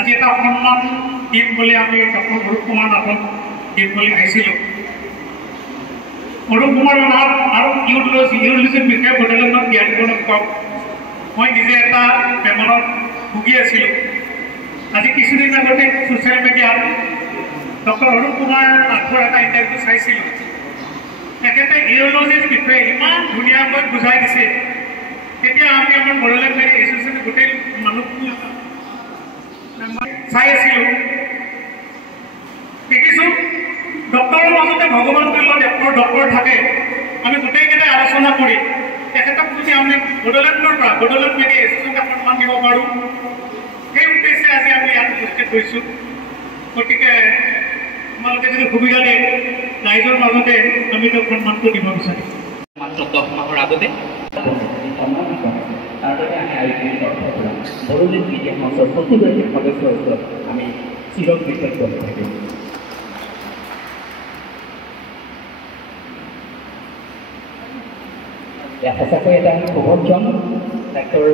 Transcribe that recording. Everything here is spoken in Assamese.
আজি এটা সন্মান দিম বুলি আমি ডক্টৰ অৰূপ কুমাৰ নাথক দিম বুলি আহিছিলোঁ। অৰূপ কুমাৰ নাথ আৰু ইউৰ'লজিৰ বিষয়ে বড়োলেণ্ডত জ্ঞান কওক। মই নিজে এটা বেমাৰত ভুগি আছিলোঁ। আজি কিছুদিন আগতে ছ'চিয়েল মিডিয়াত ডক্টৰ অৰূপ কুমাৰ নাথৰ এটা ইণ্টাৰভিউ চাইছিলোঁ। তেখেতে ইউৰ'লজিৰ বিষয়ে ইমান ধুনীয়াকৈ বুজাই দিছে। তেতিয়া আমি আমাৰ বড়োলেণ্ড এছ'চিয়েশ্যনৰ গোটেই মানুহখিনি চাই আছিলোঁ। দেখিছোঁ ডক্টৰৰ মাজতে ভগৱান তুল্য ডক্টৰ থাকে। আমি গোটেইকেইটাই আলোচনা কৰি তেখেতক যদি আমি বড়োলেণ্ডৰ পৰা বড়োলেণ্ড মেডিকেল এছ'চিয়েশ্যনক সন্মান দিব পাৰোঁ, সেই উদ্দেশ্যে আজি আমি ইয়াত উপস্থিত হৈছোঁ। গতিকে তোমালোকে যদি সুবিধা দিয়ে ৰাইজৰ মাজতে আমি তেওঁক সন্মানটো দিব বিচাৰিম। মাত্ৰ 10 মাহৰ আগতে তাৰ বাবে আমি আয়োজন কৰা বড়োলেণ্ড মিডিয়া মঞ্চৰ প্ৰতিগৰাকী সদস্যৰ ওচৰত আমি চিৰকৃতজ্ঞ হৈ থাকিম। সঁচাকৈ এটা শুভক্ষণ ডাক্তৰ